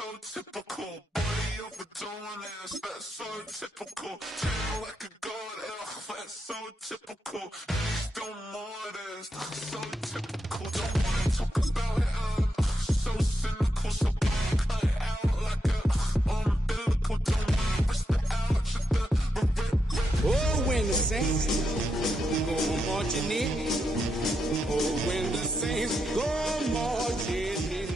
so typical. Body of a dominance, that's so typical. Tail like a god, that's so typical. Still more than so typical. Don't wanna talk about it, so cynical. So cut it out like a umbilical. Don't wanna risk the ouch of the oh, when the saints go marching in. Oh, when the saints go marching in.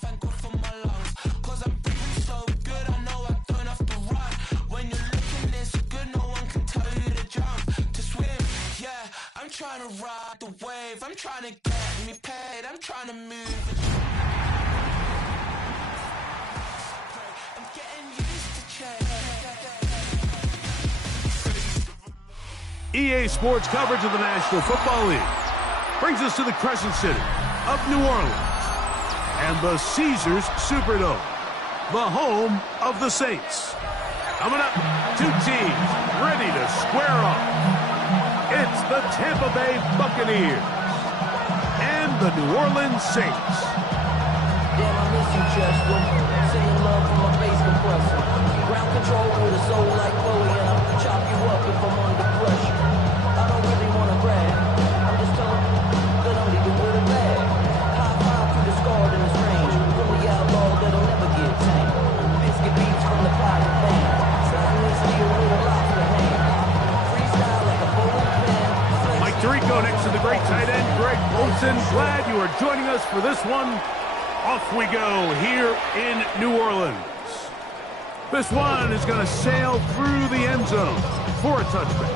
Thank God for my lungs, 'cause I'm breathing so good. I know I don't have to run. When you're looking this good, no one can tell you to jump, to swim. Yeah, I'm trying to ride the wave. I'm trying to get me paid. I'm trying to move. I'm getting used to change. EA Sports coverage of the National Football League brings us to the Crescent City of New Orleans and the Caesars Superdome, the home of the Saints. Coming up, two teams ready to square off. It's the Tampa Bay Buccaneers and the New Orleans Saints. Damn, I miss you, Chester. Singing love from my bass compressor. Ground control with a soul like Chloe, and I'll chop you up if I'm under pressure. I don't really want to brag. I'm just telling you that I'm leaving with a bag. High five to the scarred in this range. From the outlaw that'll never get tamed. Biscuit beats from the private band. Slime this steel with a lobster hand. Freestyle like a bowling pin. Mike Tirico next to the great tight end, Greg Olsen. Glad you are joining us for this one. Off we go here in New Orleans. This one is going to sail through the end zone for a touchback.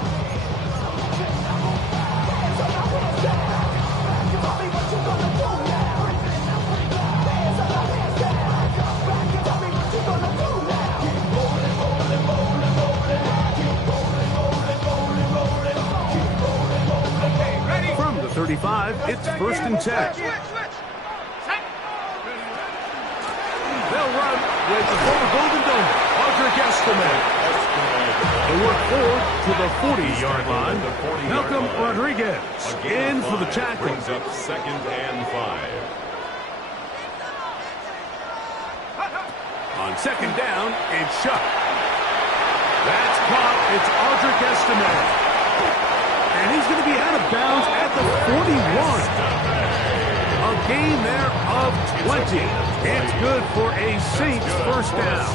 From the 35, it's 1st and 10. They'll run with the former Golden Dome, Audric Estime. They work forward to the 40-yard line. Malcolm Rodriguez in for the tackle. Brings up 2nd and 5. On 2nd down, it's shot. That's caught. It's Audric Estime. And he's going to be out of bounds at the 41. A gain there of 20. It's good for a Saints first down.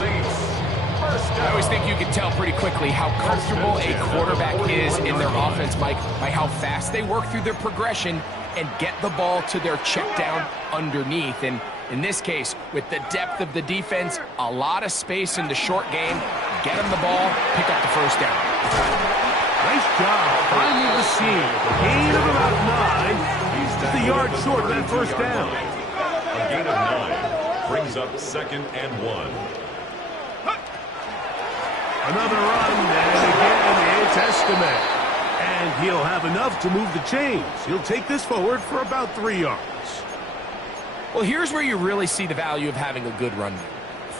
I always think you can tell pretty quickly how comfortable a quarterback is in their offense, Mike, by how fast they work through their progression and get the ball to their check down underneath. And in this case, with the depth of the defense, a lot of space in the short game, get them the ball, pick up the first down. Nice job finding the seam. Gain of about 9. Just a yard short of that first down. A gain of 9 brings up 2nd and 1. Another run, and again, it's Estime. And he'll have enough to move the chains. He'll take this forward for about 3 yards. Well, here's where you really see the value of having a good run game.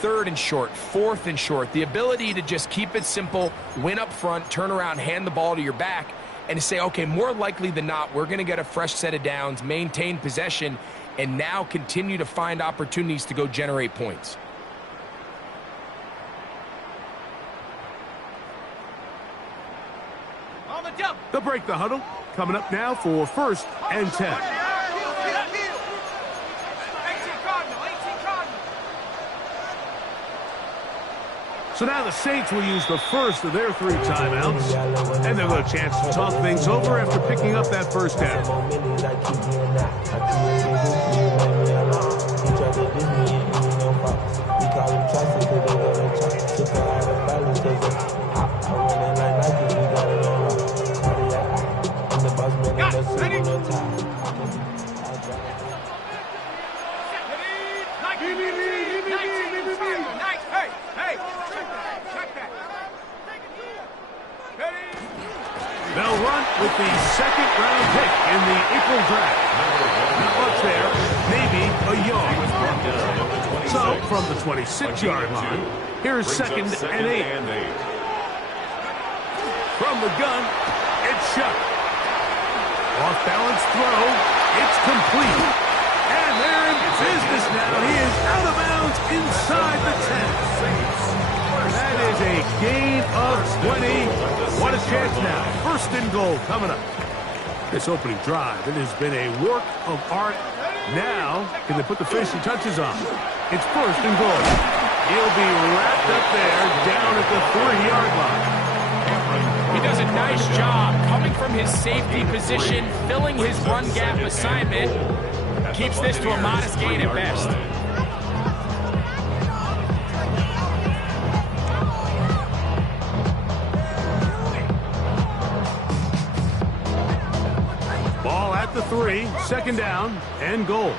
3rd and short, 4th and short, the ability to just keep it simple, win up front, turn around, hand the ball to your back, and to say, okay, more likely than not, we're going to get a fresh set of downs, maintain possession, and now continue to find opportunities to go generate points. They'll break the huddle. Coming up now for 1st and 10. So now the Saints will use the first of their 3 timeouts, and they'll have a chance to talk things over after picking up that first down. They'll run with the 2nd-round pick in the April draft. Not much there, maybe a yard. So, from the 26-yard line, here's 2nd and 8. From the gun, it's shot. Off-balance throw, it's complete. And they're in business now. He is out of bounds inside the 10. That is a gain of 20. What a chance now. First and goal coming up. This opening drive, it has been a work of art. Now, can they put the finishing touches on? It's first and goal. He'll be wrapped up there down at the 3-yard line. He does a nice job coming from his safety position, filling his run gap assignment. Keeps this to a modest gain at best. Ball at the 3, second down and goal.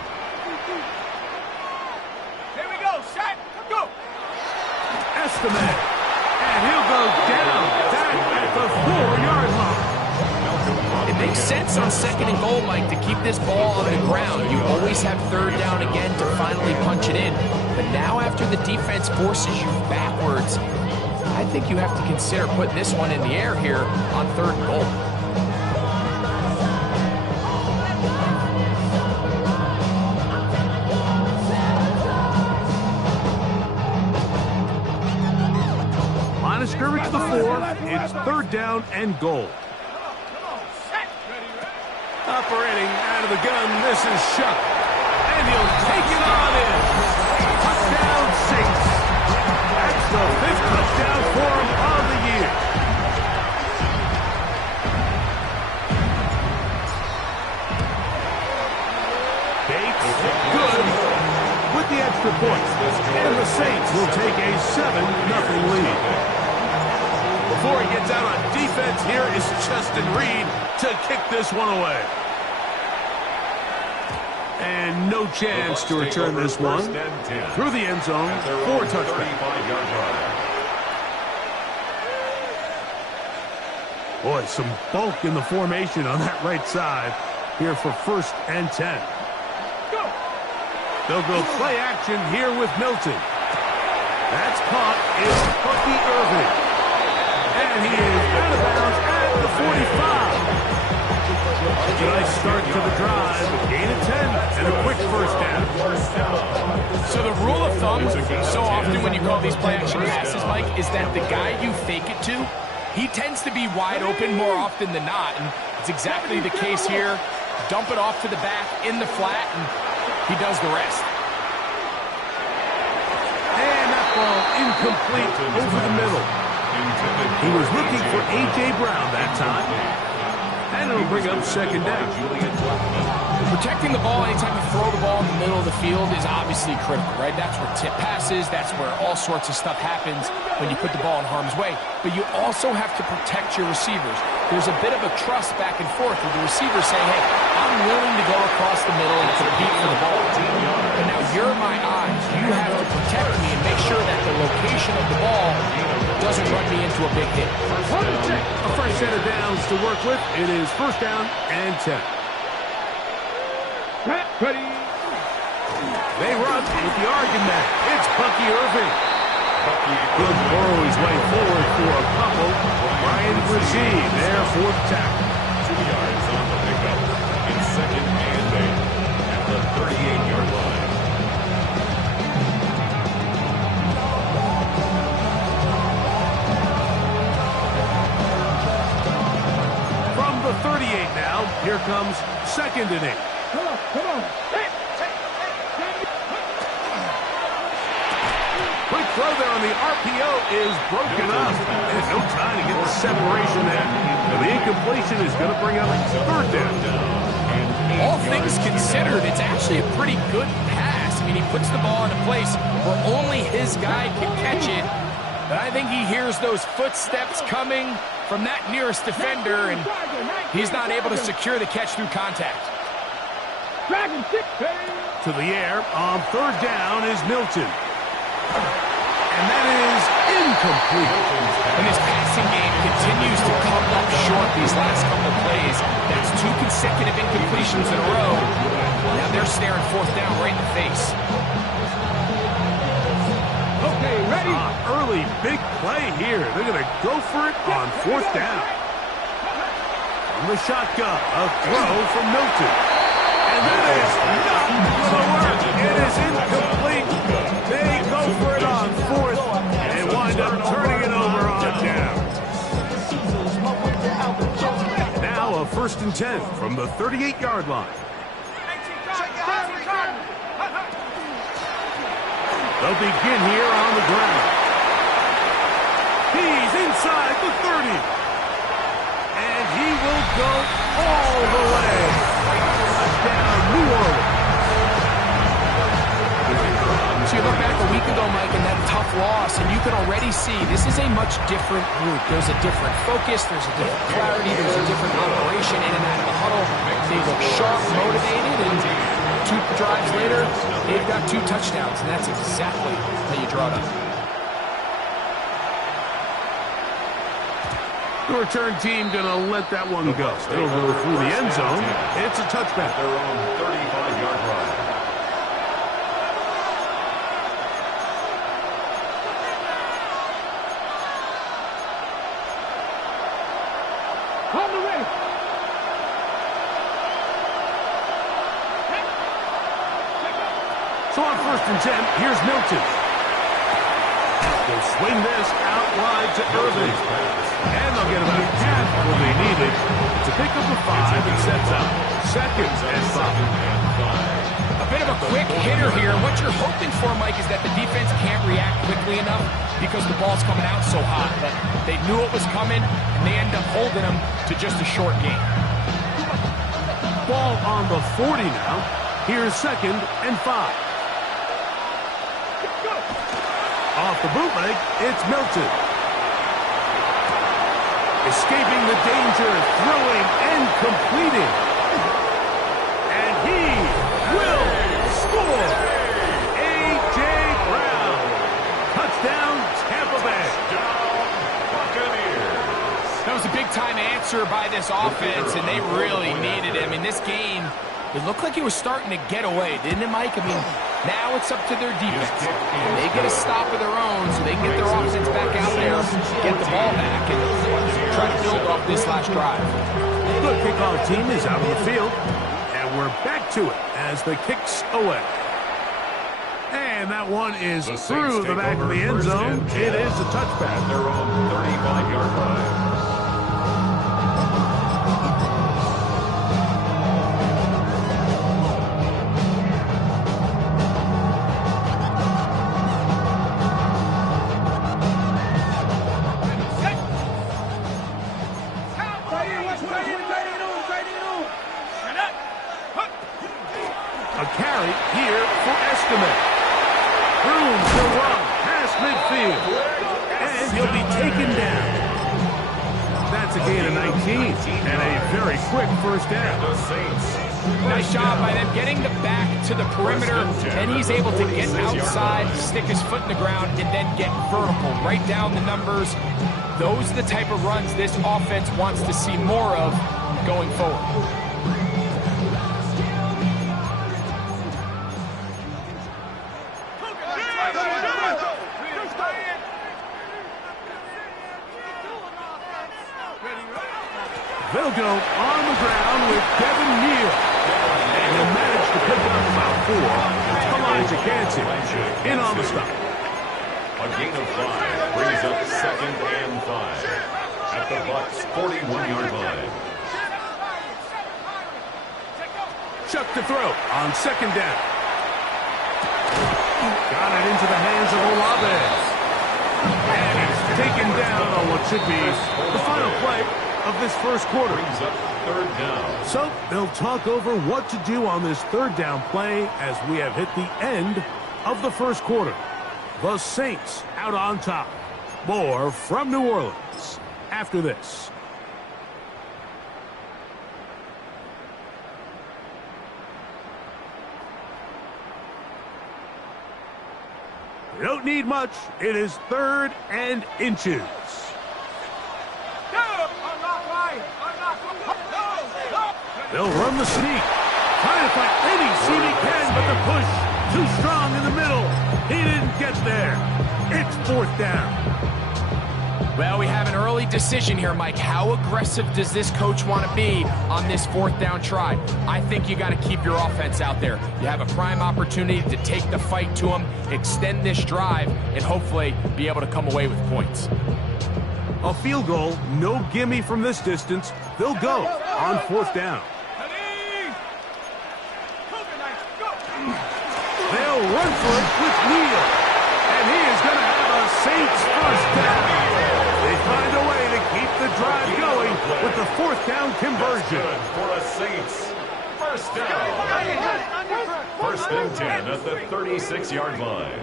Here we go, set, go! Estimate. And he'll go down back at the 4-yard line. It makes sense on second and goal, Mike, to keep this ball on the ground. You always have third down again to finally punch it in. But now after the defense forces you backwards, I think you have to consider putting this one in the air here on third and goal. Line of scrimmage to the 4. It's third down and goal. Operating out of the gun, this is Shuck. And he'll take it on in. Touchdown, Saints. That's the 5th touchdown for him of the year. Bates, good, with the extra point. And the Saints will take a 7-0 lead. Before he gets out on defense, here is Justin Reed to kick this one away. And no chance to return this one. Through the end zone for a touchdown. Boy, some bulk in the formation on that right side here for first and 10. They'll go play action here with Milton. That's caught is Bucky Irving. And he is out of bounds at the 45. A nice start to the drive. Gain of 10 and a quick first down. So the rule of thumb, so often when you call these play-action passes, Mike, is that the guy you fake it to, he tends to be wide open more often than not. And it's exactly the case here. Dump it off to the back in the flat, and he does the rest. And that ball incomplete over the middle. He was looking for A.J. Brown that time. And it'll bring up second down. Protecting the ball anytime you throw the ball in the middle of the field is obviously critical, right? That's where tip passes, that's where all sorts of stuff happens when you put the ball in harm's way. But you also have to protect your receivers. There's a bit of a trust back and forth with the receiver saying, hey, I'm willing to go across the middle and compete for the ball. But now you're my eyes. You have to protect me and make sure that the location of the ball doesn't run me into a big hit. A fresh set of downs to work with. It is first down and 10. Ready. They run with the argument. It's Bucky Irving. He'll burrow his way forward for a couple. Brian Brzee there for the tackle. 2 yards on the pickup. It's second and 8 at the 38-yard line. From the 38 now, here comes second and 8. Come on. Quick throw there on the RPO is broken up. There's no time to get the separation there. And the incompletion is going to bring up third down. All things considered, it's actually a pretty good pass. I mean, he puts the ball in a place where only his guy can catch it. But I think he hears those footsteps coming from that nearest defender, and he's not able to secure the catch through contact. To the air on third down is Milton. And that is incomplete. And this passing game continues to come up short these last couple of plays. That's 2 consecutive incompletions in a row. Now they're staring fourth down right in the face. Okay, ready. Early big play here. They're going to go for it on fourth down. From the shotgun, a throw from Milton. And that is not going to work. It is incomplete. They and 10 from the 38-yard line. They'll begin here on the ground. He's inside the 30. And he will go all the way. Touchdown, New Orleans. So you look back a week ago, Mike, and that tough loss, and you can already see this is a much different group. There's a different focus, there's a different clarity, there's a different operation in and out of the huddle. They look sharp, motivated, and 2 drives later, they've got 2 touchdowns, and that's exactly how you draw it up. The return team going to let that one go. It'll go through the end zone. It's a touchback. Their own 35-yard line. So on 1st and 10, here's Milton. They'll swing this out wide to Irving. And they'll get about half what they needed to pick up the 5 and sets up 2nd and 5. A bit of a quick hitter here. What you're hoping for, Mike, is that the defense can't react quickly enough because the ball's coming out so hot. But they knew it was coming, and they end up holding them to just a short gain. Ball on the 40 now. Here's 2nd and 5. Off the bootleg, it's Milton. Escaping the danger, throwing and completing. And he will score. A.J. Brown. Touchdown, Tampa Bay. That was a big-time answer by this offense, and they really needed him. In this game, it looked like he was starting to get away, didn't it, Mike? I mean, now it's up to their defense. And they get a stop of their own so they can get their offense back out there, get the ball back, and try to build off this last drive. The kickoff team is out on the field, and we're back to it as the kick's away. And that one is through the back of the end zone. It is a touchback. Their own 35-yard line. A carry here for Estimate. Room to run past midfield. And he'll be taken down. That's a gain of 19 and a very quick first down. Nice job by them getting the back to the perimeter, and he's able to get outside, stick his foot in the ground, and then get vertical, right down the numbers. Those are the type of runs this offense wants to see more of going forward. They'll go on the ground with Devin Neal. And he'll manage to pick up about 4. Elijah Canty in on the stop. A gain of 5 brings up 2nd and 5 at the Bucs' 41-yard line. Chuck to throw on 2nd down. Got it into the hands of Olave. And he's taken down on what should be the final play of this first quarter. Brings up 3rd down. So they'll talk over what to do on this 3rd down play as we have hit the end of the first quarter. The Saints out on top. More from New Orleans after this. You don't need much. It is 3rd and inches. They'll run the sneak. Trying to find any seam he can, but the push too strong in the middle. He didn't get there. It's 4th down. Well, we have an early decision here, Mike. How aggressive does this coach want to be on this 4th down try? I think you got to keep your offense out there. You have a prime opportunity to take the fight to them, extend this drive, and hopefully be able to come away with points. A field goal, no gimme from this distance. They'll go on 4th down. They'll run for it with Neal. And he is going to have a Saints first down. They find a way to keep the drive going with the 4th down conversion. For a Saints first down. 1st and 10 at the 36-yard line.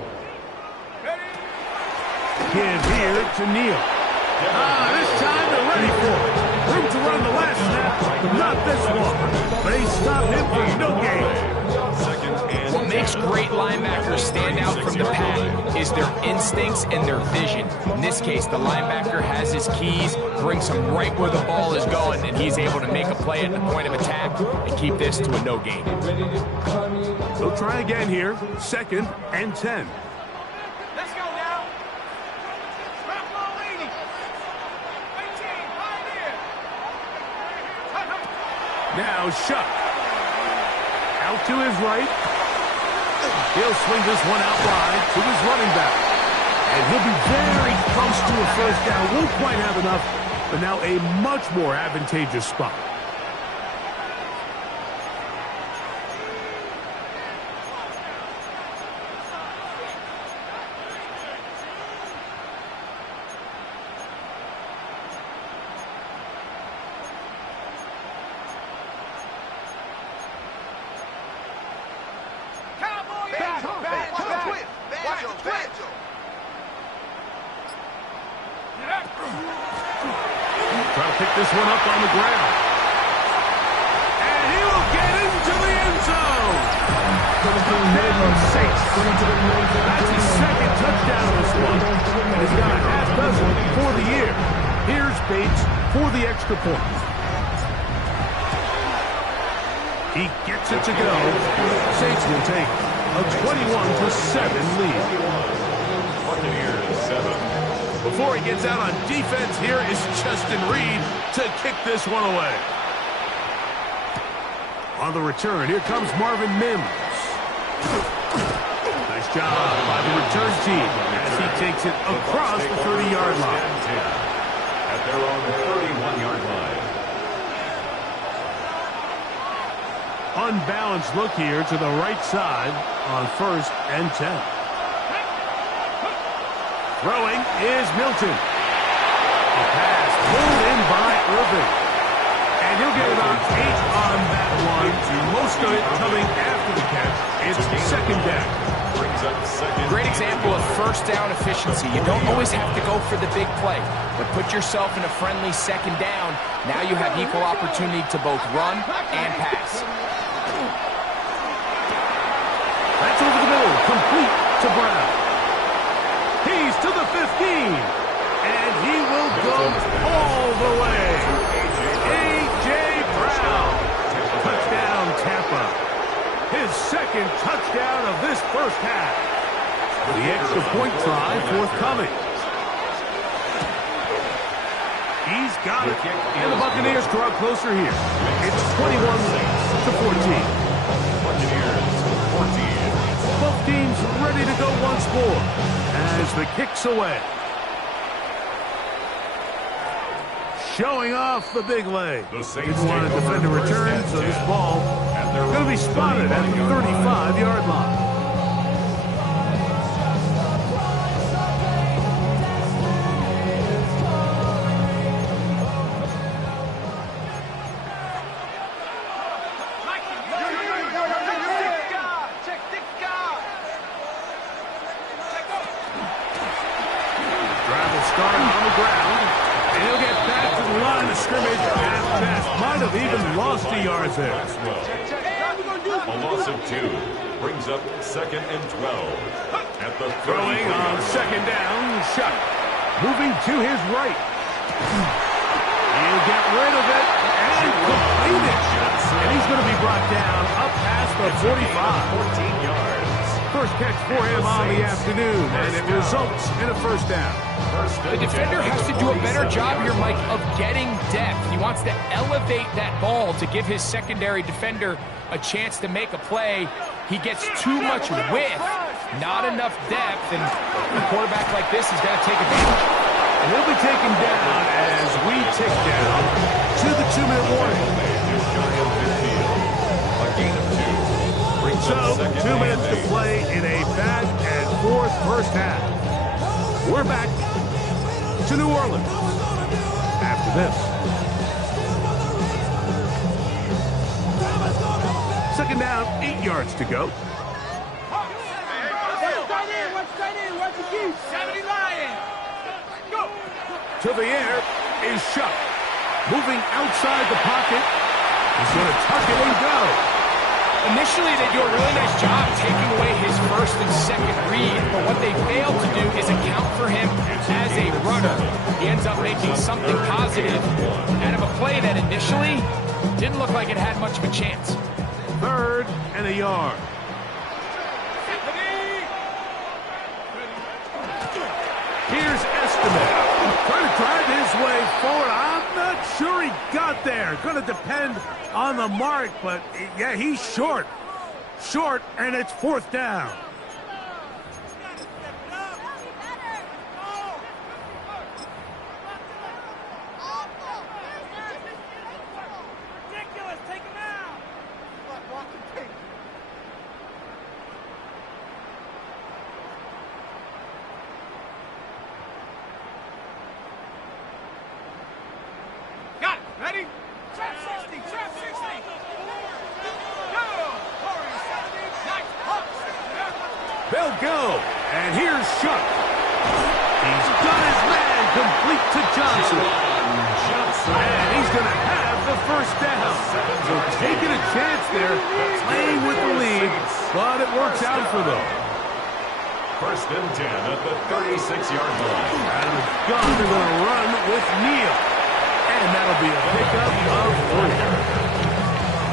Give here to Neal. This time they're ready for it. Room to run the last snap, not this one. They stop him for no gain. What makes great linebackers stand out from the pack is their instincts and their vision. In this case, the linebacker has his keys, brings him right where the ball is going, and he's able to make a play at the point of attack and keep this to a no gain. They'll try again here, 2nd and 10. Let's go now. Now Shuck. Out to his right. He'll swing this one out wide to his running back. And he'll be very close to a first down. Won't quite have enough, but now a much more advantageous spot. Try to pick this one up on the ground. And he will get into the end zone. Touchdown, Saints. That's his 2nd touchdown of this one. And he's got a half dozen for the year. Here's Bates for the extra point. He gets it to go. Saints will take a 21-7 lead. Buccaneers 7. Before he gets out on defense, here is Justin Reed to kick this one away. On the return, here comes Marvin Mims. Nice job by the return team as he takes it across the 30-yard line. At their own 31-yard line. Unbalanced look here to the right side on 1st and 10. Throwing is Milton. The pass pulled in by Irving. And he'll get about 8 on that one. Most of it coming after the catch. It's 2nd down. Great example of first down efficiency. You don't always have to go for the big play, but put yourself in a friendly 2nd down. Now you have equal opportunity to both run and pass. That's over the middle, complete to Brown. He's to the 15, and he will go all the way. A.J. Brown, touchdown Tampa. His 2nd touchdown of this first half. The extra point try forthcoming. He's got it, and the Buccaneers draw closer here. It's 21-14. Buccaneers 14. Both teams ready to go once more as the kick's away. Showing off the big leg. Didn't want to defend a return, so this ball going to be spotted at the 35-yard line. Lost the yards there. A loss of 2 brings up 2nd and 12. At the throwing on 2nd down, Shuck. Moving to his right. He'll get rid of it and complete it. And he's going to be brought down up past the 45. 14 yards. First catch for him on the afternoon, and it results in a first down. The defender has to do a better job here, Mike, of getting depth. He wants to elevate that ball to give his secondary defender a chance to make a play. He gets too much width, not enough depth, and a quarterback like this is going to take advantage. And he'll be taken down as we tick down to the 2-minute warning. Just shy of midfield. A gain of 2. Brings So, up second 2 minutes and to 8. play in a back-and-forth first half. We're back to New Orleans after this. Second down, 8 yards to go. To the air is Shuck. Moving outside the pocket. He's going to tuck it and go. Initially, they do a really nice job taking away his first and second read, but what they fail to do is account for him as a runner. He ends up making something positive out of a play that initially didn't look like it had much of a chance. 3rd and a yard. Here's Estimate. Trying to drive his way forward. I'm not sure he got there. Going to depend on the mark, but yeah, he's short. Short, and it's 4th down. Ready? Trap 60, trap 60. Go! Warrior 70, nice hop. They'll go, and here's Shuck. He's got his man complete to Johnson. And he's going to have the first down. So taking a chance there, playing with the lead, but it works out for them. 1st and 10 at the 36-yard line. And the gun, they're going to run with Neal. And that'll be a pickup of 3.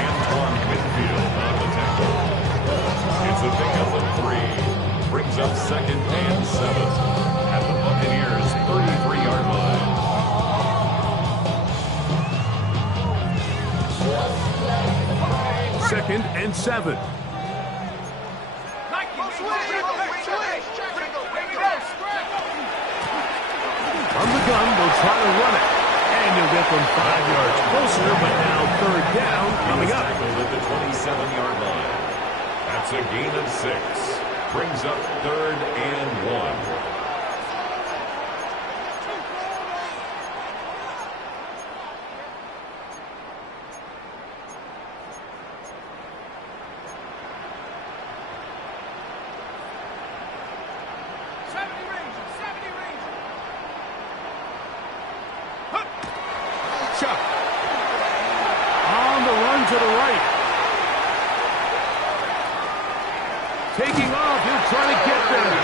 Antoine Whitfield on the tackle. It's a pickup of 3. Brings up 2nd and 7 at the Buccaneers' 33-yard line. Second and 7. From the gun, they'll try to run it. And you'll get them 5 yards closer, but now 3rd down coming up. Tackled at the 27-yard line. That's a gain of 6. Brings up 3rd and 1. Chuck. On the run to the right. Taking off, he'll try to get there.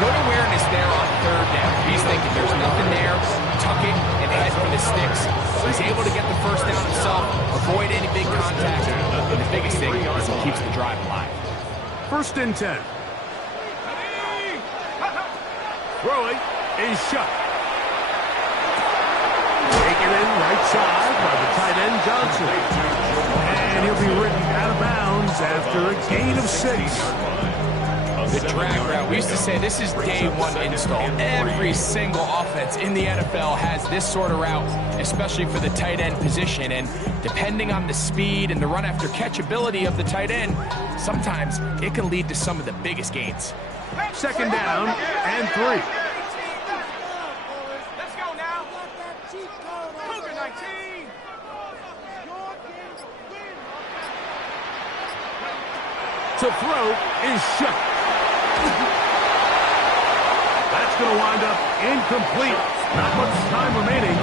Good awareness there on 3rd down. He's thinking there's nothing there. Tuck it and head for the sticks. He's able to get the first down himself, avoid any big contact, and the biggest thing is he keeps the drive alive. 1st and 10. Throwing is Shuck. Taken in right side by the tight end Johnson. And he'll be written out of bounds after a gain of 6. The drag route. We used to say this is day 1 install. Every single offense in the NFL has this sort of route, especially for the tight end position. And depending on the speed and the run after catch ability of the tight end, sometimes it can lead to some of the biggest gains. 2nd down and 3. Let's go now. Cougar 19. To throw is Shuck. That's going to wind up incomplete. Not much time remaining.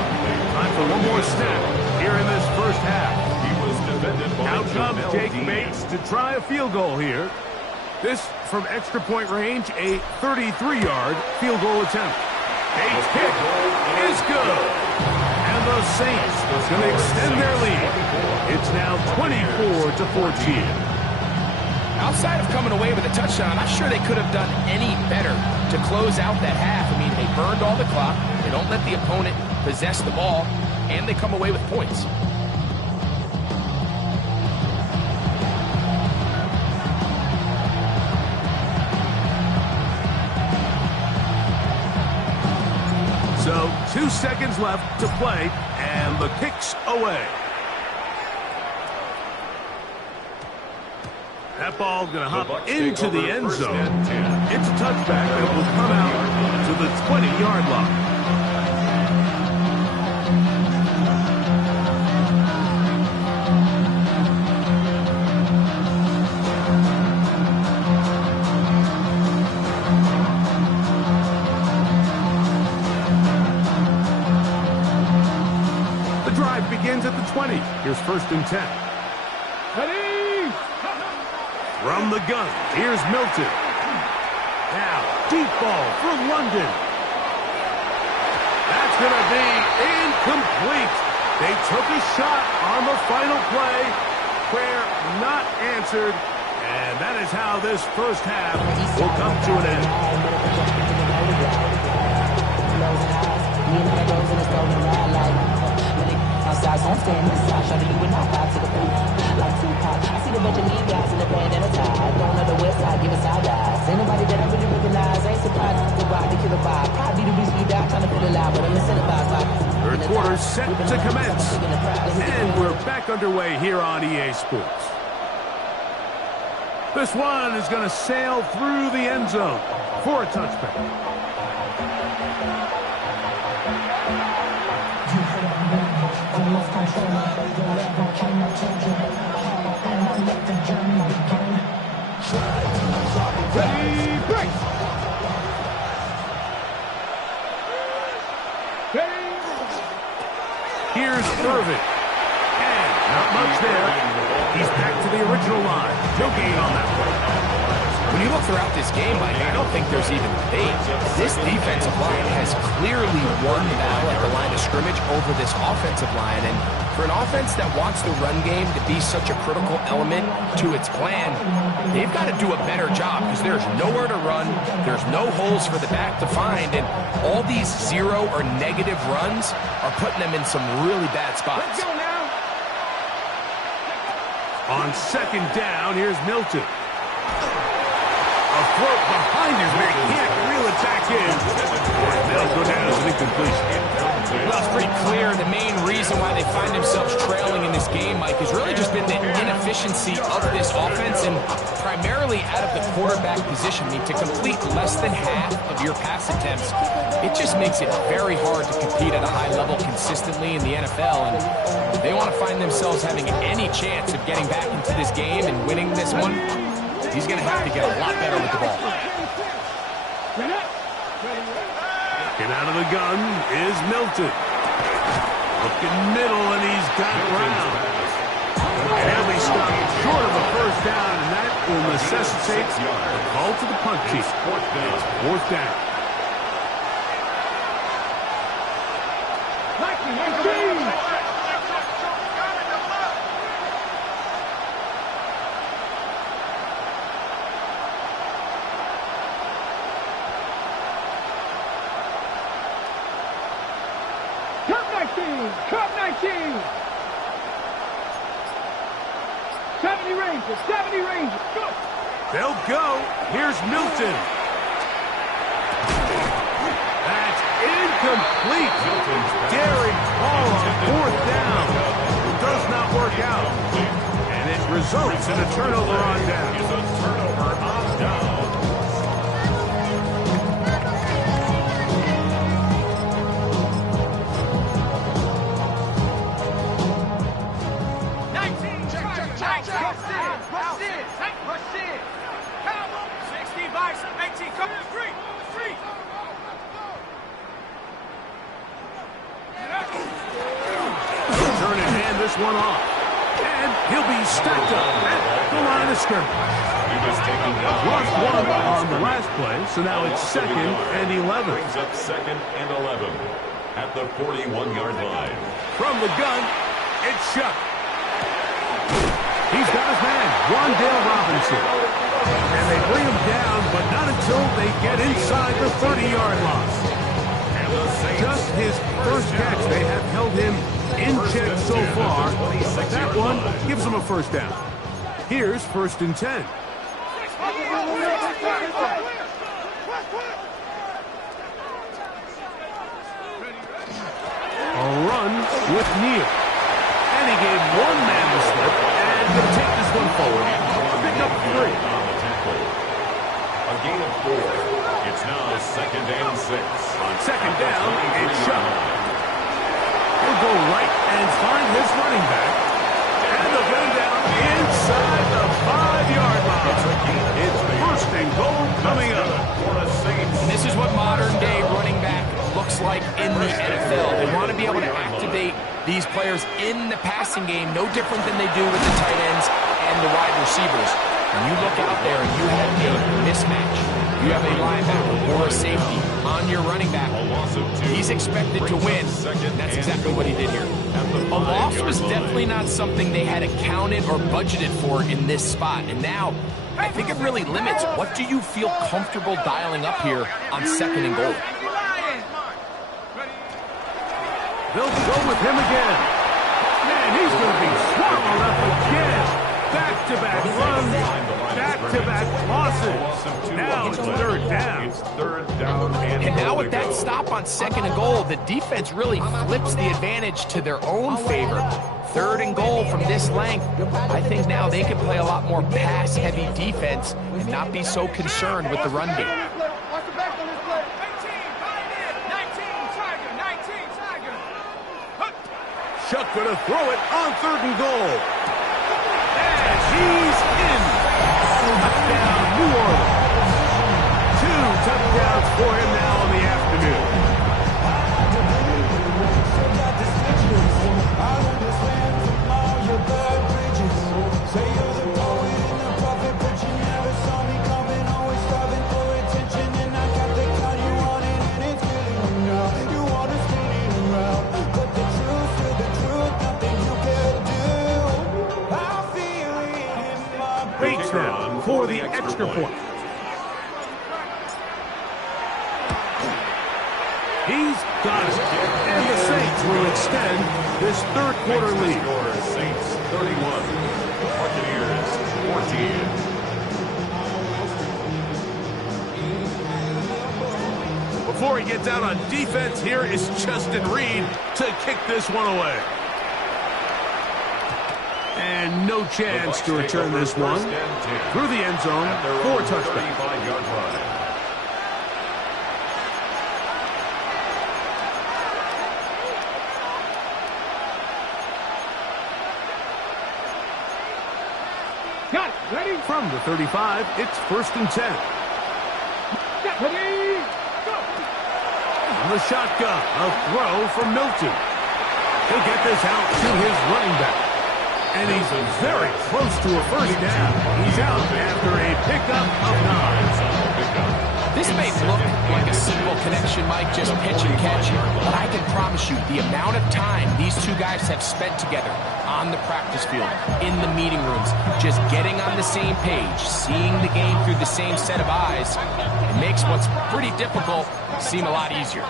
Time for one more snap here in this first half. He was defended by Out comes Jamel Jake Dean. Bates to try a field goal here. This from extra point range, a 33-yard field goal attempt. Bates' kick is good. And the Saints are going to extend their lead. It's now 24-14. Outside of coming away with a touchdown, I'm not sure they could have done any better to close out that half. I mean, they burned all the clock. They don't let the opponent possess the ball, and they come away with points. So 2 seconds left to play, and the kick's away. That ball going to hop into the end zone. It's a touchback that will come out to the 20-yard line. The drive begins at the 20. Here's 1st and 10. From the gun, here's Milton. Now, deep ball for London. That's going to be incomplete. They took a shot on the final play. Prayer not answered. And that is how this first half will come to an end. Outside, so I'm staying inside, trying to you and I vibe to the booth. Like Tupac, I see the bunch of lead guys in the band and a tie. Going on the west side, giving side eyes. Ain't nobody that I really recognize. Ain't surprised to ride the killer vibe. Probably the reason we die, trying to feel alive, but I'm incentivized by. Third quarter set to commence. And we're back underway here on EA Sports. This one is going to sail through the end zone for a touchback. Ready, break! Here's Irvin. And not much there. He's back to the original line. No gain on that one. When you look throughout this game, Mike, I don't think there's even debate. This defensive line has clearly won the battle at the line of scrimmage over this offensive line. And for an offense that wants the run game to be such a critical element to its plan, they've got to do a better job because there's nowhere to run. There's no holes for the back to find. And all these zero or negative runs are putting them in some really bad spots. Let's go now! On 2nd down, here's Milton. A float behind his man. Can't reel it back in. They'll go down as an incompletion. Well, it's pretty clear the main reason why they find themselves trailing in this game, Mike, has really just been the inefficiency of this offense and primarily out of the quarterback position. I mean, to complete less than half of your pass attempts, it just makes it very hard to compete at a high level consistently in the NFL. And if they want to find themselves having any chance of getting back into this game and winning this one, he's going to have to get a lot better with the ball. Get out of the gun is Milton. Looking middle, and he's got Brown. And he'll be stopped short of a first down, and that will necessitate a call to the punt team. It's 4th down. Cup 19! 70 Rangers, 70 Rangers, go! They'll go. Here's Milton. That's incomplete. Daring ball on 4th down. It does not work out. And it results in a turnover on down. It's a turnover on down. Turn and hand this one off. And he'll be stacked up at the line of scrimmage. He was taking Lost one on the last play, so now it's 2nd and 11. Brings up 2nd and 11 at the 41-yard line. From the gun, it's Shuck. He's got his man, Wandale Robinson. And they bring him down, but not until they get inside the 30-yard line. Just his first catch. They have held him in check so far. But that one gives him a first down. Here's 1st and 10. A run with near. And he gave one man the slip and to take this one forward. Pick up 3. A gain of 4. It's now 2nd and 6. On 2nd down, it's shot. He'll go right and find his running back. And they'll get him down inside the 5-yard line. It's 1st and goal coming up. And this is what modern-day running back looks like in the NFL. They want to be able to activate these players in the passing game, no different than they do with the tight ends and the wide receivers. When you look out there and you have a mismatch, you have a linebacker or a safety on your running back, he's expected to win. And that's exactly what he did here. A loss was definitely not something they had accounted or budgeted for in this spot. And now, I think it really limits what do you feel comfortable dialing up here on 2nd and goal. They'll go with him again. Man, he's going to be swallowed up again. Back-to-back runs, back-to-back losses. Now it's 3rd down. It's 3rd down And now with that stop on 2nd and goal, the defense really flips the advantage to their own favor. 3rd and goal from this length. I think now they can play a lot more pass-heavy defense and not be so concerned with the run game. Chuck going to throw it on 3rd and goal. And he's in. Touchdown, New Orleans. 2 touchdowns for him now in the afternoon. For the extra point. He's got it. And the Saints will extend this 3rd quarter lead. Saints 31, Buccaneers 14. Before he gets out on defense, here is Justin Reed to kick this one away. And no chance to return this one through the end zone for a touchdown. Got it. Ready? From the 35, it's 1st and 10. Ready? Go. From the shotgun, a throw from Milton. He'll get this out to his running back. And he's very close to a 1st down. He's out after a pickup of 9. This may look like a simple connection, Mike, just pitch and catch, but I can promise you the amount of time these two guys have spent together on the practice field, in the meeting rooms, just getting on the same page, seeing the game through the same set of eyes, it makes what's pretty difficult seem a lot easier.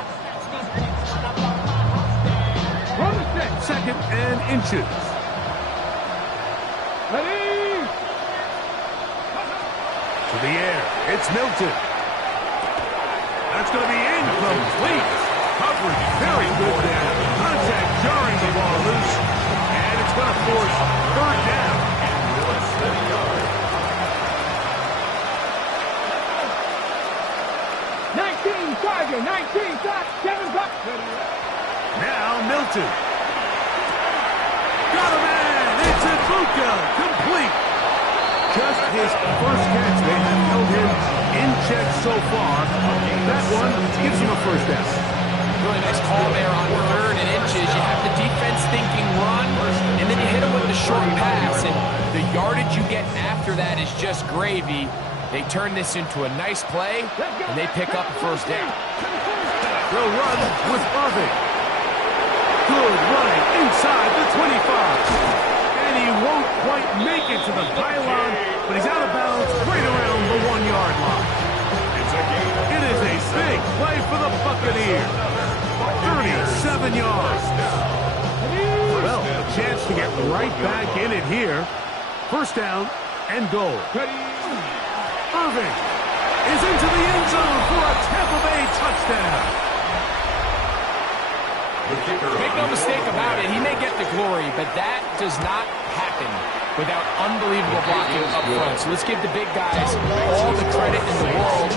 2nd and inches. Ready? To the air, it's Milton. That's going to be incomplete. Coverage very good there. Contact jarring the ball loose. And it's going to force 3rd down. 19 target, 19 top, 7 top. Now Milton. Got a man. It's Ibuka. Complete. Just his 1st catch. They have held him in check so far. That one gives him a 1st down. Really nice call there on 3rd and inches. You have the defense thinking run, and then you hit him with the short pass, and the yardage you get after that is just gravy. They turn this into a nice play, and they pick up a 1st down. They'll run with Irving. Good running inside the 25. And he won't quite make it to the pylon, but he's out of bounds right around the 1-yard line. It is a big play for the Buccaneers. 37 yards. Well, a chance to get right back in it here. 1st down and goal. Irving is into the end zone for a Tampa Bay touchdown. Make no mistake about it, he may get the glory, but that does not happen without unbelievable blocking up front. So let's give the big guys all the credit in the world.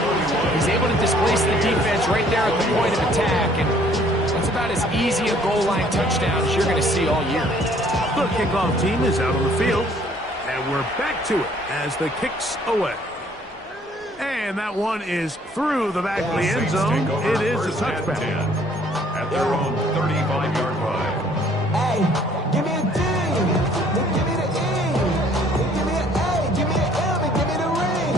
He's able to displace the defense right there at the point of attack, and that's about as easy a goal line touchdown as you're going to see all year. The kickoff team is out on the field, and we're back to it as the kick's away. And that one is through the back of the end zone. It is a touchback. At their own 35-yard line. Hey, give me a D. Then give me the E. Then give me an A. Give me an M and give me the ring.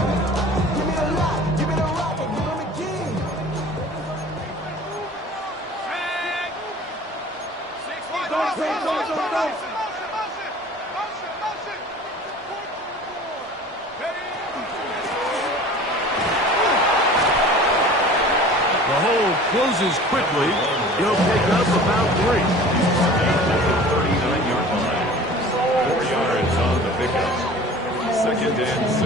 Give me the lock. Give me the rock and give me the key. The hole closes quickly. He'll pick up about 3. At the 39-yard line. 4 yards on the pickup. Second and 6.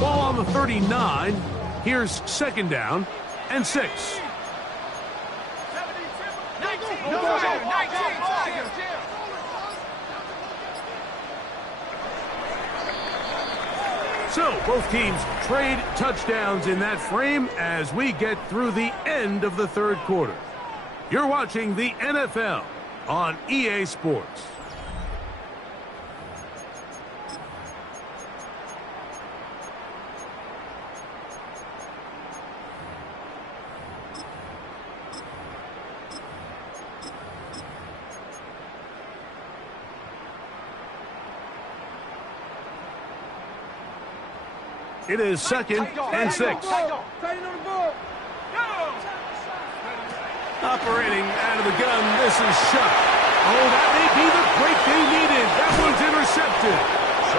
Ball on the 39. Here's second down and 6. So, both teams trade touchdowns in that frame as we get through the end of the third quarter. You're watching the NFL on EA Sports. It is second and 6. Operating out of the gun, this is shot. Oh, that may be the break they needed. That one's intercepted.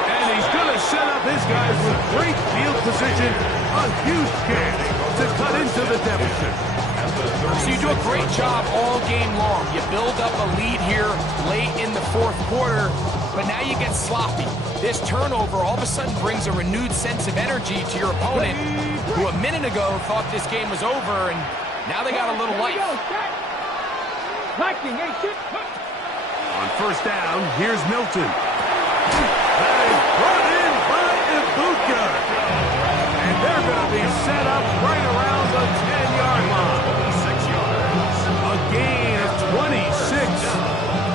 And he's going to set up his guys with great field position. A huge chance to cut into the deficit. So you do a great job all game long. You build up a lead here late in the fourth quarter, but now you get sloppy. This turnover all of a sudden brings a renewed sense of energy to your opponent, who a minute ago thought this game was over, and now they got a little life. On first down, here's Milton. That is brought in by Ibuka. And they're going to be set up right around the 10-yard line. 6 yards. A gain of 26,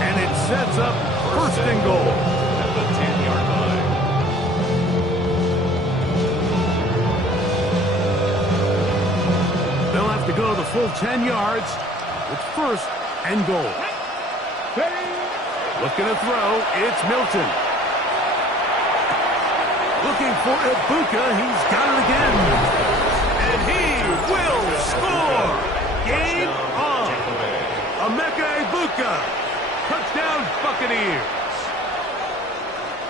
and it sets up first and goal. At the 10-yard line. They'll have to go the full 10 yards. It's first and goal. Looking to throw, it's Milton. Looking for Ibuka, he's got it again. And he will score! Game on! Emeka Ibuka, touchdown Buccaneers!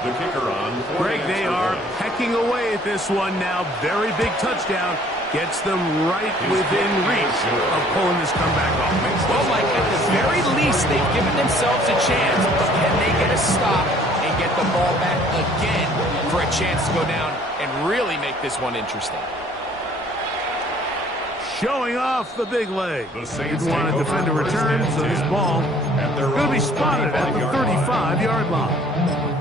The kicker on. Greg, they are pecking away at this one now. Very big touchdown. Gets them right within reach of pulling this comeback off. Well, Mike, at the very least, they've given themselves a chance, but can they get a stop and get the ball back again for a chance to go down and really make this one interesting? Showing off the big leg. The Saints Didn't want to take defend a over return, first so and this 10 ball at their going to be own spotted at the 35-yard line.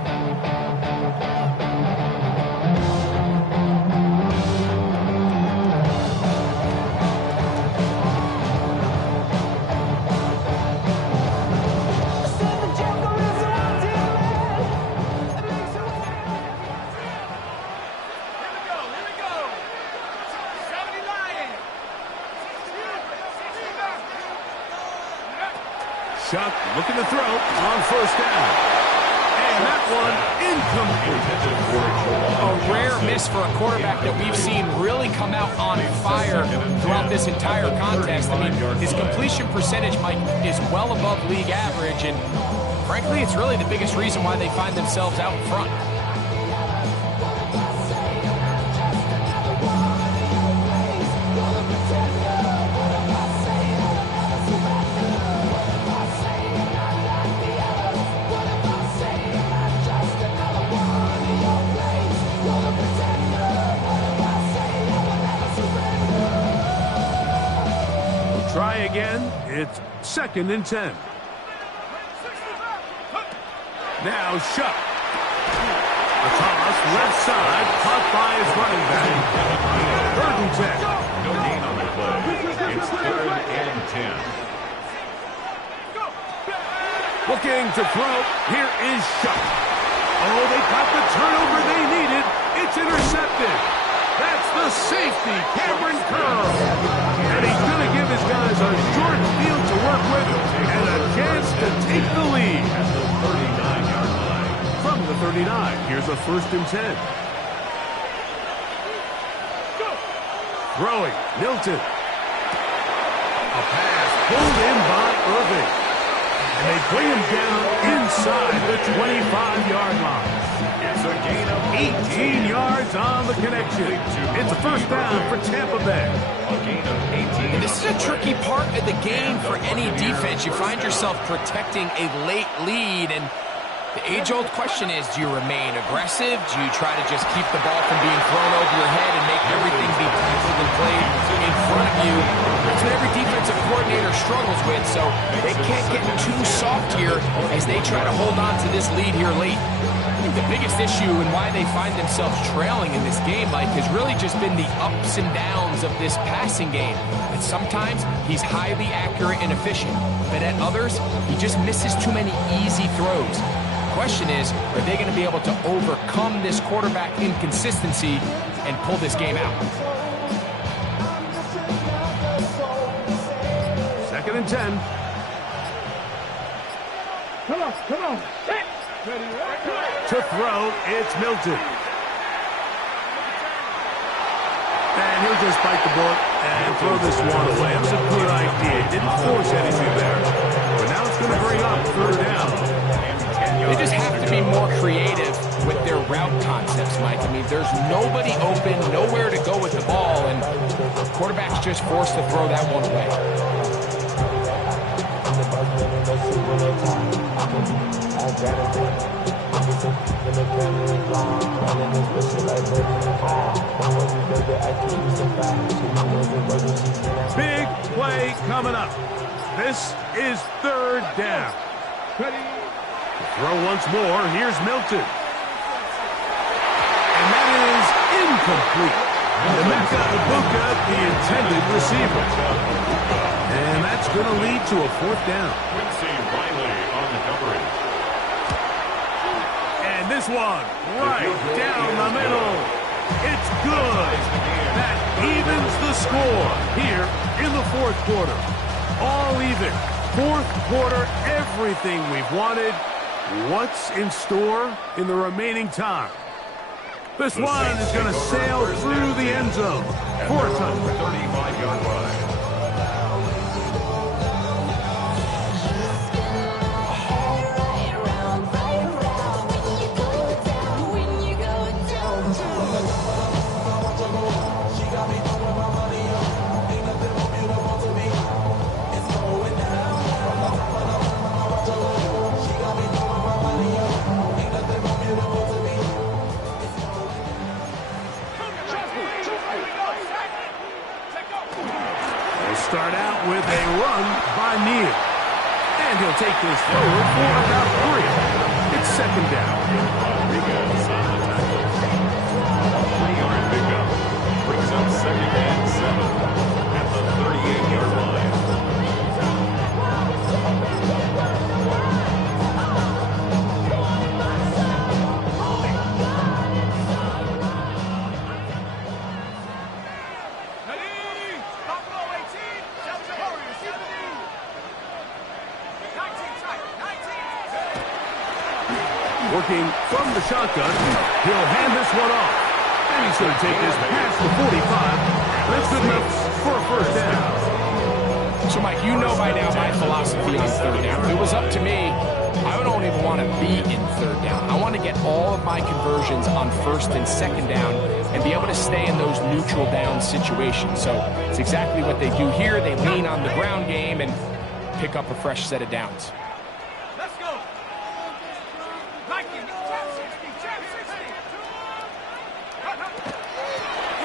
Chuck looking to throw on first down. And that one incomplete. A rare miss for a quarterback that we've seen really come out on fire throughout this entire contest. I mean, his completion percentage, Mike, is well above league average, and frankly, it's really the biggest reason why they find themselves out in front. try again. It's 2nd and 10. Now Shuck. A toss left side, caught by his running back. 3rd and 10. No gain on the play. It's 3rd and 10. Looking to throw. Here is Shuck. Oh, they got the turnover they needed. It's intercepted. That's the safety, Cameron Curl. And he's going to give his guys a short field to work with and a chance to take the lead. At the 39-yard line. From the 39, here's a 1st and 10. Throwing, Milton. A pass pulled in by Irving. And they bring him down inside the 25-yard line. It's a gain of 18 yards on the connection. It's a 1st down for Tampa Bay. A gain of 18. And this is a tricky part of the game for any defense. You find yourself protecting a late lead, and the age-old question is, do you remain aggressive? Do you try to just keep the ball from being thrown over your head and make everything be tackled and played in front of you? That's what every defensive coordinator struggles with, so they can't get too soft here as they try to hold on to this lead here late. I think the biggest issue and why they find themselves trailing in this game, Mike, has really just been the ups and downs of this passing game. And sometimes he's highly accurate and efficient, but at others, he just misses too many easy throws. The question is, are they going to be able to overcome this quarterback inconsistency and pull this game out? 2nd and 10. Come on. To throw, it's Milton. And he'll just bite the bullet and throw this one away. It was a good idea. Didn't force anything there. But now it's going to bring up 3rd down. They just have to be more creative with their route concepts, Mike. I mean, there's nobody open, nowhere to go with the ball, and quarterback's just forced to throw that one away. Big play coming up. This is 3rd down. Throw once more. Here's Milton. And that is incomplete. Emeka Ibuka, the intended receiver. And that's going to lead to a 4th down. Quincy Riley on the coverage. And this one right down the middle. It's good. That evens the score here in the 4th quarter. All even. 4th quarter, everything we've wanted. What's in store in the remaining time? This one is going to sail through the end zone for a touchdown. 35-yard line. Start out with a run by Neal. And he'll take this forward for about 3. It's 2nd down. Rodriguez on the tackle. 3-yard pickup. Brings up 2nd and 7 at the 38-yard line. Working from the shotgun, he'll hand this one off. And he's going to take this past the 45. That's good enough for a 1st down. So, Mike, you know by now my philosophy on 3rd down. If it was up to me, I don't even want to be in 3rd down. I want to get all of my conversions on 1st and 2nd down and be able to stay in those neutral down situations. So it's exactly what they do here. They lean on the ground game and pick up a fresh set of downs.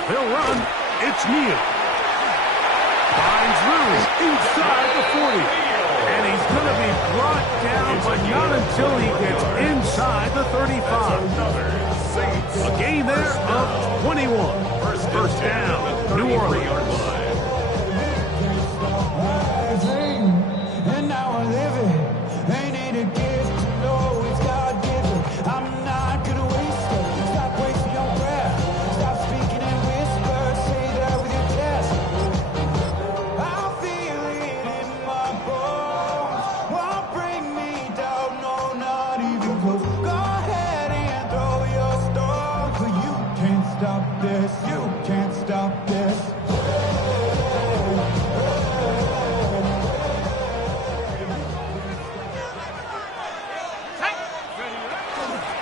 They'll run. It's Neal. Finds room inside 40. And he's going to be brought down, but not until he gets inside the 35. A gain there of 21. First down, New Orleans. And now I live it. Ain't it a gift to know it's God-given? I'm not gonna waste it. Stop wasting your breath. Stop speaking in whispers. Say that with your chest. I feel it in my bones. Won't bring me down, no, not even close. Go ahead and throw your stone, but you can't stop this. You can't stop this.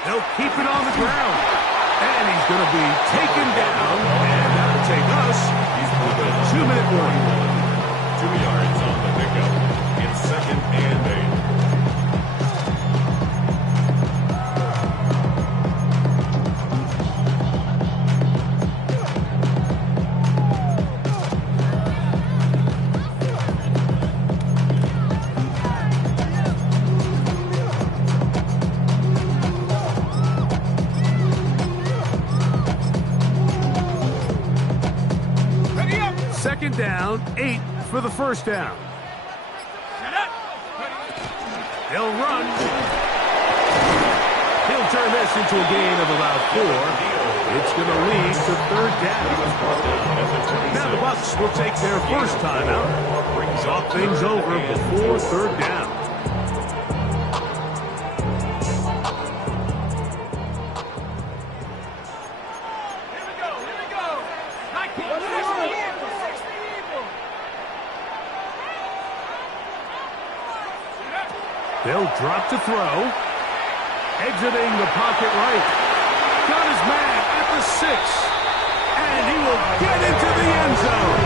They'll keep it on the ground. And he's going to be taken down. And that'll take us with a 2-minute warning. 2 yards on the pickup. It's 2nd and 8. Second down, 8 for the first down. They'll run. He'll turn this into a gain of about 4. It's going to lead to 3rd down. Now the Bucs will take their first timeout. Talk things over before 3rd down. They'll drop to throw. Exiting the pocket right. Got his man at the 6. And he will get into the end zone.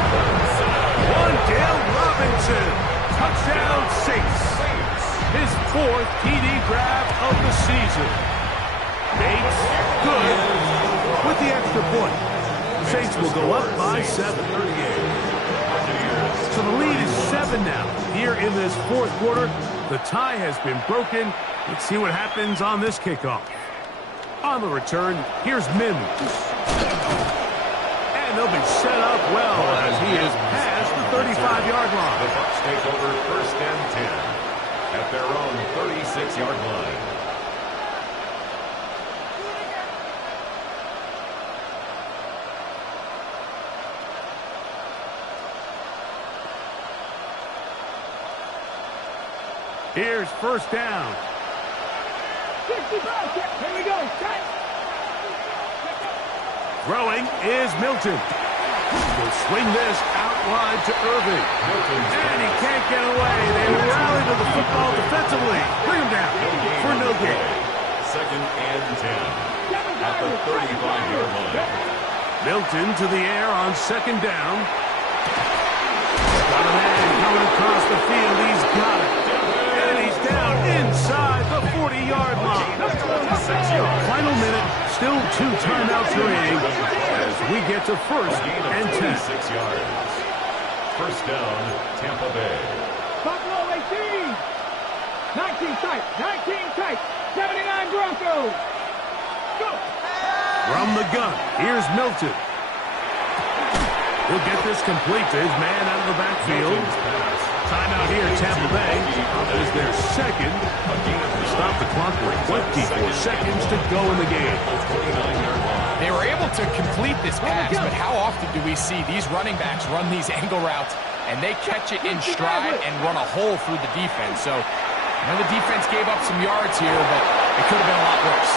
Wandale Robinson. Touchdown Saints. His 4th TD grab of the season. Bates good with the extra point. Saints will go up by 7. So the lead is 7 now. Here in this 4th quarter, the tie has been broken. Let's see what happens on this kickoff. On the return, here's Mims. And they'll be set up well as he is past the 35-yard line. The Bucs take over 1st and 10 at their own 36-yard line. Here's first down. 65. Here we go. Throwing is Milton. He'll swing this out wide to Irving. And he can't get away. They rally to the football defensively. Bring him down for no gain. 2nd and 10 at the 35-yard line. Milton to the air on 2nd down. Got a man coming across the field. He's got it. And he's down inside the 40-yard line. Final minute, still 2 timeouts remaining as we get to 1st and 10. 6 yards. First down, Tampa Bay. Buffalo 18. 19 tight. 19 tight. 79 Broncos. Go. From the gun, here's Milton. He'll get this complete to his man out of the backfield. Timeout here, Tampa Bay. That is their 2nd. Stop the clock with 24 seconds to go in the game. They were able to complete this pass, but how often do we see these running backs run these angle routes and they catch it in stride and run a hole through the defense? So, the defense gave up some yards here, but it could have been a lot worse.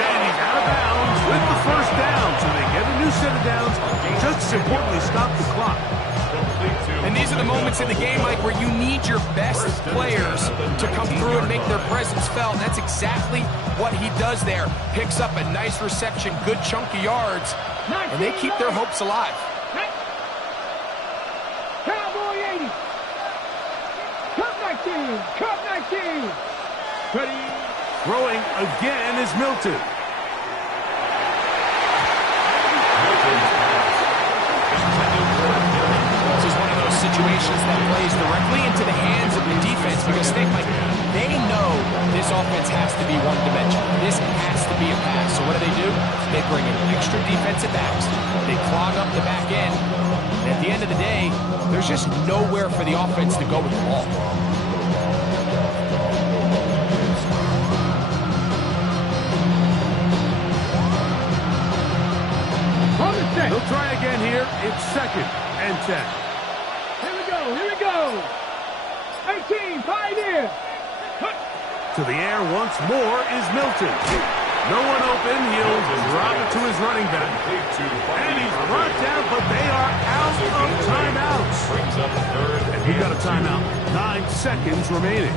And he's out of bounds with the first down, so they get a new set of downs. Just as importantly, stop the clock. And these are the moments in the game, Mike, where you need your best players to come through and make their presence felt. And that's exactly what he does there. Picks up a nice reception, good chunk of yards, and they keep their hopes alive. Cowboy 80. Cup 19. Cup 19. Ready. Throwing again is Milton. This is one of those situations situations that plays directly into the hands of the defense because they know this offense has to be one-dimensional. This has to be a pass. So what do? They bring in extra defensive backs. They clog up the back end. And at the end of the day, there's just nowhere for the offense to go with the ball. He'll try again here. It's 2nd and 10. Here we go. 18, 5 in. To the air once more is Milton. No one open. He'll drop it to his running back. And he's brought down, but they are out of timeouts. And he got a timeout. 9 seconds remaining.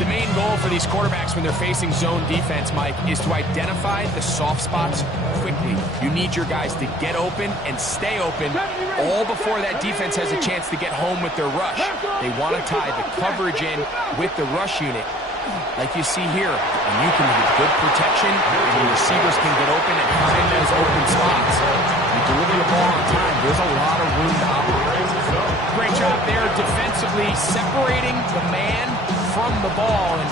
The main goal for these quarterbacks when they're facing zone defense, Mike, is to identify the soft spots quickly. You need your guys to get open and stay open all before that defense has a chance to get home with their rush. They want to tie the coverage in with the rush unit, like you see here. And you can get good protection, and your receivers can get open and find those open spots. You deliver the ball on time. There's a lot of room to operate. Great job there defensively, separating the man from the ball. And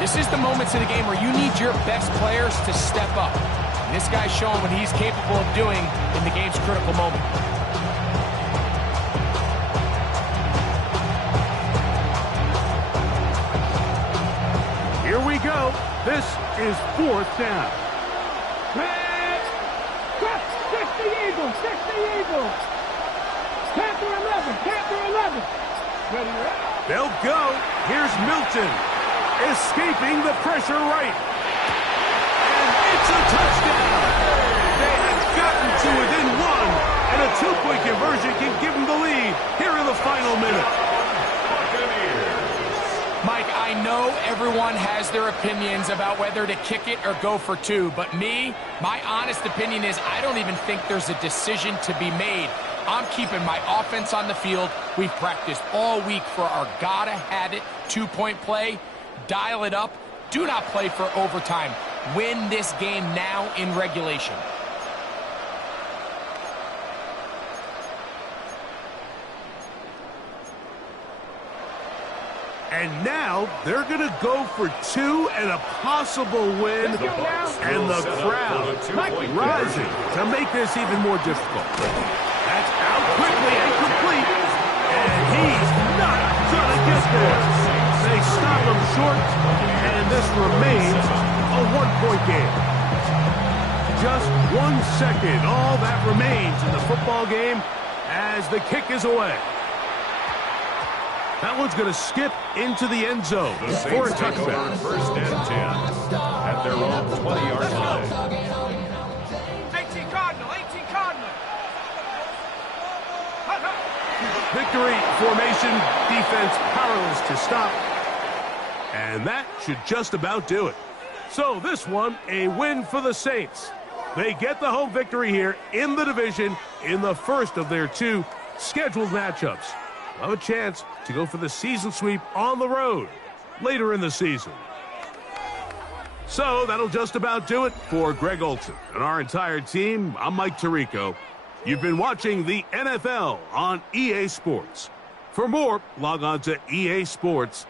this is the moments of the game where you need your best players to step up. And this guy's showing what he's capable of doing in the game's critical moment. Here we go. This is 4th down. Six the Eagles. Panther 11. Ready, ready. They'll go. Here's Milton, escaping the pressure right. And it's a touchdown. They have gotten to within 1, and a 2-point conversion can give them the lead here in the final minute. Mike, I know everyone has their opinions about whether to kick it or go for 2, but my honest opinion is I don't even think there's a decision to be made. I'm keeping my offense on the field. We've practiced all week for our gotta-have-it 2-point play. Dial it up. Do not play for overtime. Win this game now in regulation. And now they're going to go for 2 and a possible win. And the crowd rising to make this even more difficult. That's out quickly and complete. And he's not going to get there. They stop him short, and this remains a 1-point game. Just 1 second, all that remains in the football game as the kick is away. That one's going to skip into the end zone for a touchdown. 1st and 10 at their own 20-yard line. 18 Cardinal. Victory formation, defense powerless to stop. And that should just about do it. So this one, a win for the Saints. They get the home victory here in the division in the first of their 2 scheduled matchups. Have a chance to go for the season sweep on the road later in the season. So that'll just about do it for Greg Olson and our entire team. I'm Mike Tirico. You've been watching the NFL on EA Sports. For more, log on to easports.com.